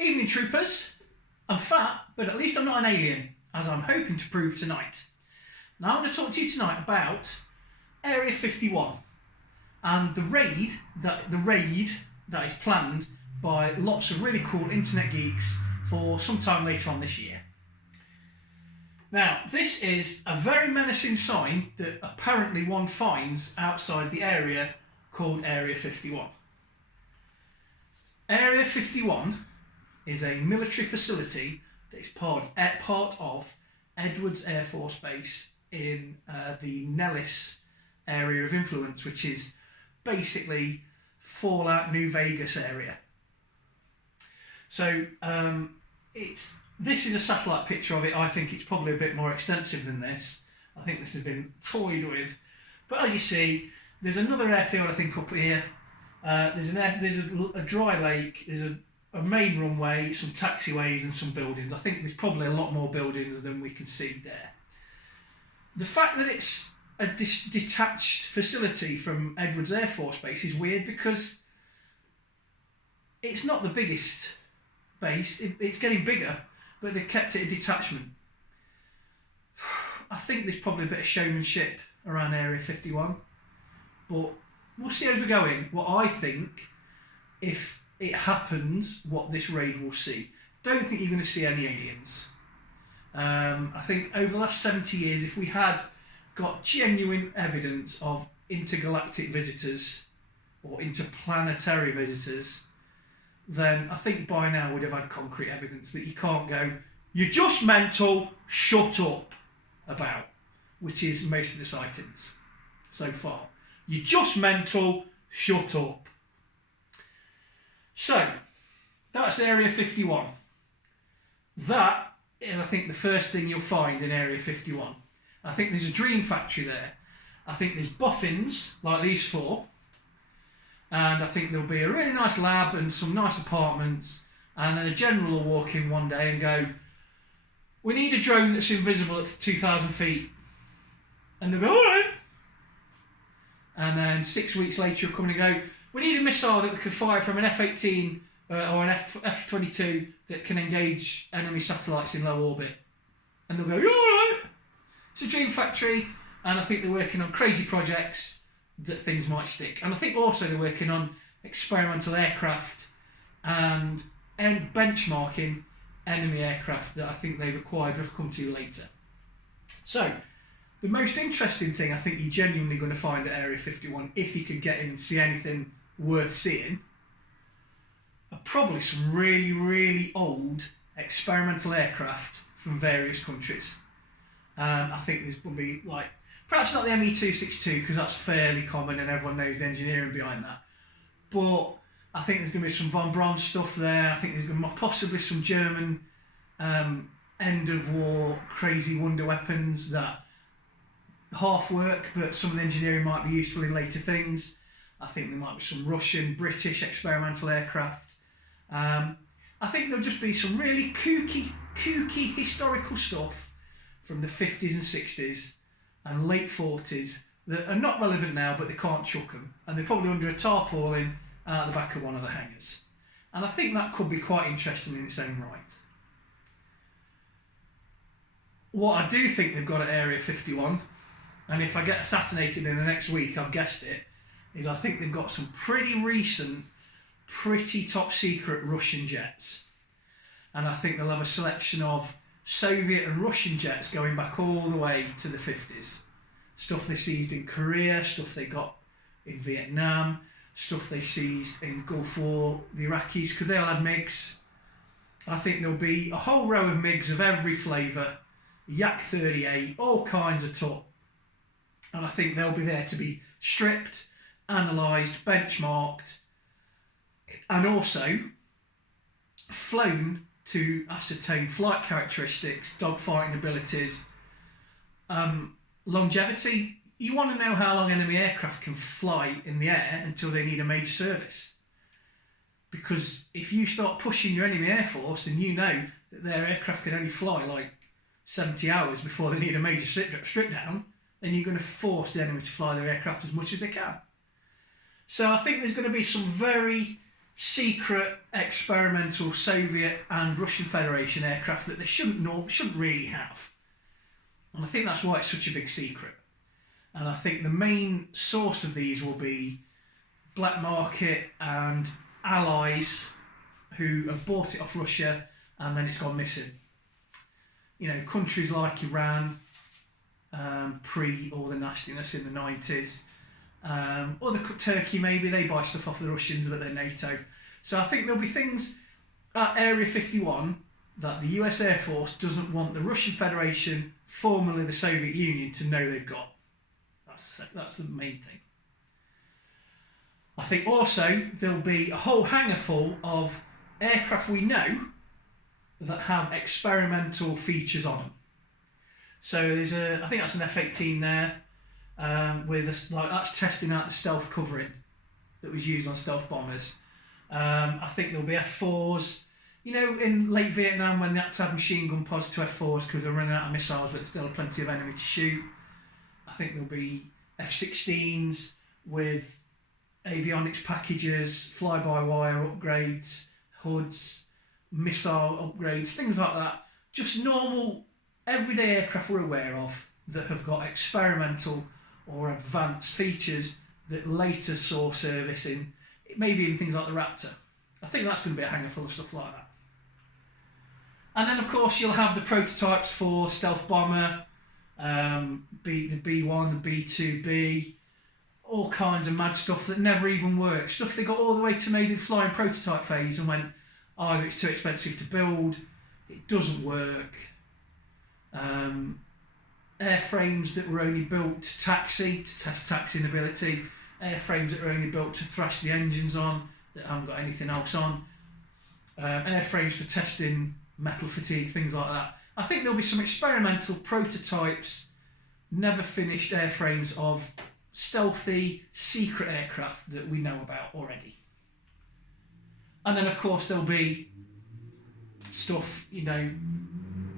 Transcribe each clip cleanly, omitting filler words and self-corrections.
Evening troopers, I'm fat, but at least I'm not an alien, as I'm hoping to prove tonight. Now I'm going to talk to you tonight about Area 51 and the raid that is planned by lots of really cool internet geeks for some time later on this year. Now, this is a very menacing sign that apparently one finds outside the area called Area 51. Area 51 is a military facility that is part of Edwards Air Force Base in the Nellis area of influence, which is basically Fallout New Vegas area. So this is a satellite picture of it. I think it's probably a bit more extensive than this. I think this has been toyed with. But as you see, there's another airfield, I think, up here. There's a dry lake, there's a main runway, some taxiways and some buildings. I think there's probably a lot more buildings than we can see there. The fact that it's a detached facility from Edwards Air Force Base is weird because it's not the biggest base. It's getting bigger, but they've kept it a detachment. I think there's probably a bit of showmanship around Area 51, but we'll see as we go in. What I think, if it happens, what this raid will see. Don't think you're going to see any aliens. I think over the last 70 years, if we had got genuine evidence of intergalactic visitors or interplanetary visitors, then I think by now we'd have had concrete evidence that you can't go, "You're just mental, shut up," about, which is most of the sightings so far. You're just mental, shut up. So, that's Area 51. That is, I think, the first thing you'll find in Area 51. I think there's a dream factory there. I think there's boffins, like these four. And I think there'll be a really nice lab and some nice apartments. And then a general will walk in one day and go, "We need a drone that's invisible at 2,000 feet. And they'll go, "All right." And then 6 weeks later you'll come and go, "We need a missile that we can fire from an F-18 or an F-22 that can engage enemy satellites in low orbit." And they'll go, "You're all right." It's a dream factory, and I think they're working on crazy projects that things might stick. And I think also they're working on experimental aircraft and benchmarking enemy aircraft that I think they've acquired. We'll come to later. So, the most interesting thing I think you're genuinely going to find at Area 51, if you could get in and see anything worth seeing, are probably some really, really old experimental aircraft from various countries. I think there's going to be, like, perhaps not the ME-262 because that's fairly common and everyone knows the engineering behind that. But I think there's going to be some von Braun stuff there. I think there's going to be possibly some German end-of-war crazy wonder weapons that half work, but some of the engineering might be useful in later things. I think there might be some Russian, British experimental aircraft. I think there'll just be some really kooky historical stuff from the 50s and 60s and late 40s that are not relevant now, but they can't chuck them. And they're probably under a tarpaulin out the back of one of the hangars. And I think that could be quite interesting in its own right. What I do think they've got at Area 51, and if I get assassinated in the next week, I've guessed it, is I think they've got some pretty recent, pretty top secret Russian jets. And I think they'll have a selection of Soviet and Russian jets going back all the way to the 50s. Stuff they seized in Korea, stuff they got in Vietnam, stuff they seized in Gulf War, the Iraqis, because they all had MiGs. I think there'll be a whole row of MiGs of every flavour, Yak-38, all kinds of tuck. And I think they'll be there to be stripped, analysed, benchmarked, and also flown to ascertain flight characteristics, dogfighting abilities, longevity. You want to know how long enemy aircraft can fly in the air until they need a major service. Because if you start pushing your enemy air force and you know that their aircraft can only fly like 70 hours before they need a major strip down, then you're going to force the enemy to fly their aircraft as much as they can. So I think there's going to be some very secret experimental Soviet and Russian Federation aircraft that they shouldn't really have. And I think that's why it's such a big secret. And I think the main source of these will be black market and allies who have bought it off Russia and then it's gone missing. You know, countries like Iran, pre all the nastiness in the 90s, Turkey maybe, they buy stuff off the Russians but they're NATO. So I think there'll be things at Area 51 that the US Air Force doesn't want the Russian Federation, formerly the Soviet Union, to know they've got. That's the main thing. I think also there'll be a whole hangar full of aircraft we know that have experimental features on them. So there's I think that's an F-18 there, that's testing out the stealth covering that was used on stealth bombers. I think there'll be F-4s. You know, in late Vietnam when they had to have machine gun pods to F-4s because they're running out of missiles but still have plenty of enemy to shoot. I think there'll be F-16s with avionics packages, fly-by-wire upgrades, hoods, missile upgrades, things like that. Just normal, everyday aircraft we're aware of that have got experimental or advanced features that later saw service in, maybe even things like the Raptor. I think that's going to be a hangar full of stuff like that. And then, of course, you'll have the prototypes for stealth bomber, the B-1, the B-2B, all kinds of mad stuff that never even worked. Stuff they got all the way to maybe the flying prototype phase and went, either it's too expensive to build, it doesn't work. Airframes that were only built to taxi, to test taxiing ability. Airframes that were only built to thrash the engines on, that haven't got anything else on. Airframes for testing metal fatigue, things like that. I think there'll be some experimental prototypes, never finished airframes of stealthy, secret aircraft that we know about already. And then, of course, there'll be stuff, you know,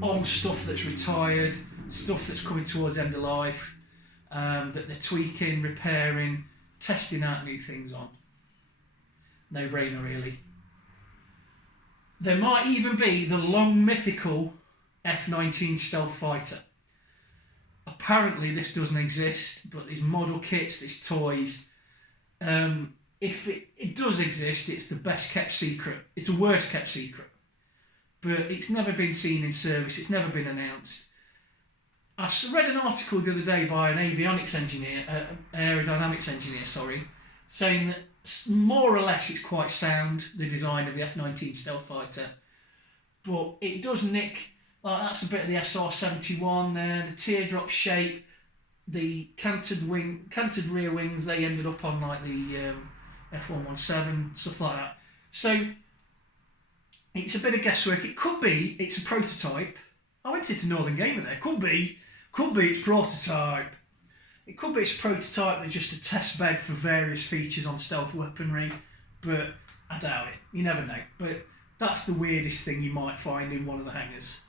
old stuff that's retired, stuff that's coming towards end of life, that they're tweaking, repairing, testing out new things on. No brainer, really. There might even be the long mythical F-19 stealth fighter. Apparently this doesn't exist, but these model kits, these toys, if it does exist, it's the best kept secret. It's the worst kept secret. But it's never been seen in service, it's never been announced. I read an article the other day by an avionics engineer, aerodynamics engineer, saying that more or less it's quite sound, the design of the F-19 stealth fighter, but it does nick, like that's a bit of the SR-71 there, the teardrop shape, the canted rear wings, they ended up on like the F-117, stuff like that. So it's a bit of guesswork. It could be it's a prototype. I went into Northern Gamer there. Could be it's prototype. It could be it's a prototype that's just a test bed for various features on stealth weaponry, but I doubt it. You never know. But that's the weirdest thing you might find in one of the hangars.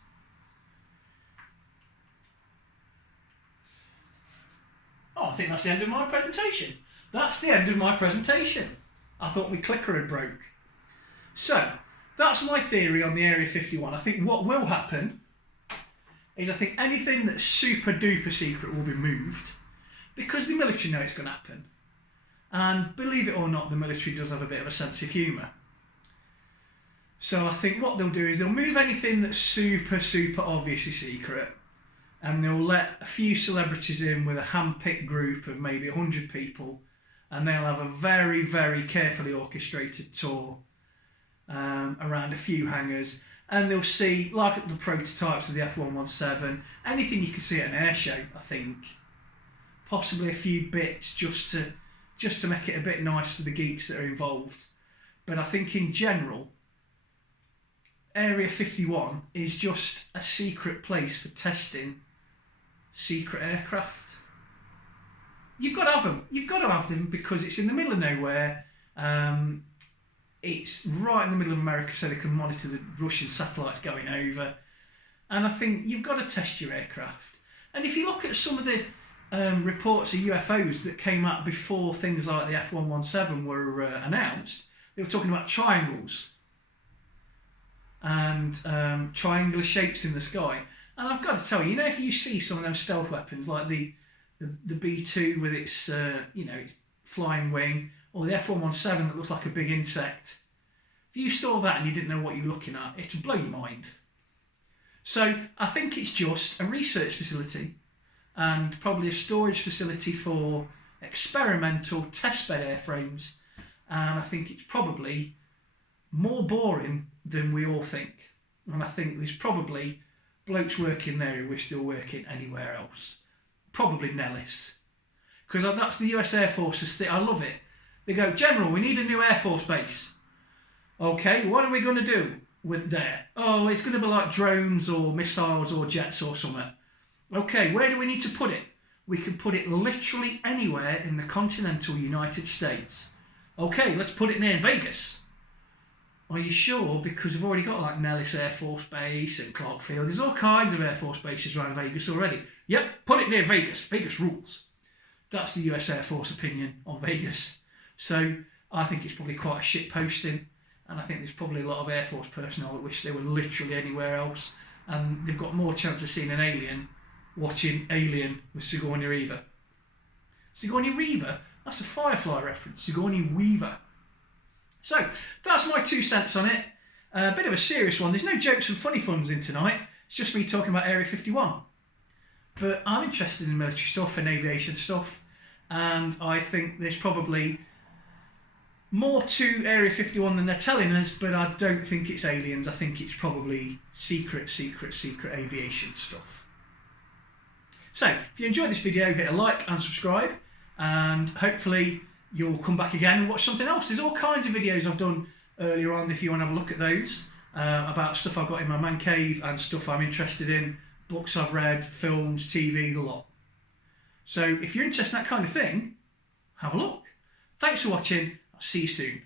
Oh, I think that's the end of my presentation. That's the end of my presentation. I thought my clicker had broke. So, that's my theory on the Area 51. I think what will happen is I think anything that's super duper secret will be moved because the military know it's going to happen. And believe it or not, the military does have a bit of a sense of humour. So I think what they'll do is they'll move anything that's super, super obviously secret and they'll let a few celebrities in with a hand-picked group of maybe 100 people and they'll have a very, very carefully orchestrated tour around a few hangars, and they'll see, like the prototypes of the F-117, anything you can see at an air show, I think. Possibly a few bits just to make it a bit nice for the geeks that are involved. But I think in general, Area 51 is just a secret place for testing secret aircraft. You've got to have them. You've got to have them because it's in the middle of nowhere. It's right in the middle of America so they can monitor the Russian satellites going over. And I think you've got to test your aircraft. And if you look at some of the reports of UFOs that came out before things like the F-117 were announced, They were talking about triangles and triangular shapes in the sky. And I've got to tell you, you know, if you see some of them stealth weapons like the B2 with its its flying wing, or the F117 that looks like a big insect, if you saw that and you didn't know what you were looking at, it would blow your mind. So I think it's just a research facility and probably a storage facility for experimental testbed airframes, and I think it's probably more boring than we all think. And I think there's probably blokes working there who are still working anywhere else. Probably Nellis. Because that's the US Air Force's thing. I love it. They go, General, we need a new Air Force base. Okay, what are we going to do with there? Oh, it's going to be like drones or missiles or jets or something. Okay, where do we need to put it? We can put it literally anywhere in the continental United States. Okay, let's put it near Vegas. Are you sure? Because we've already got like Nellis Air Force Base and Clark Field. There's all kinds of Air Force bases around Vegas already. Yep, put it near Vegas. Vegas rules. That's the US Air Force opinion on Vegas. So I think it's probably quite a shit posting. And I think there's probably a lot of Air Force personnel that wish they were literally anywhere else. And they've got more chance of seeing an alien watching Alien with Sigourney Weaver. Sigourney Weaver? That's a Firefly reference. Sigourney Weaver. So, that's my 2 cents on it. A bit of a serious one. There's no jokes and funny funs in tonight. It's just me talking about Area 51. But I'm interested in military stuff and aviation stuff. And I think there's probably more to Area 51 than they're telling us, but I don't think it's aliens. I think it's probably secret aviation stuff. So, if you enjoyed this video, hit a like and subscribe. And hopefully you'll come back again and watch something else. There's all kinds of videos I've done earlier on if you want to have a look at those, about stuff I've got in my man cave and stuff I'm interested in, books I've read, films, TV, the lot. So if you're interested in that kind of thing, have a look. Thanks for watching. I'll see you soon.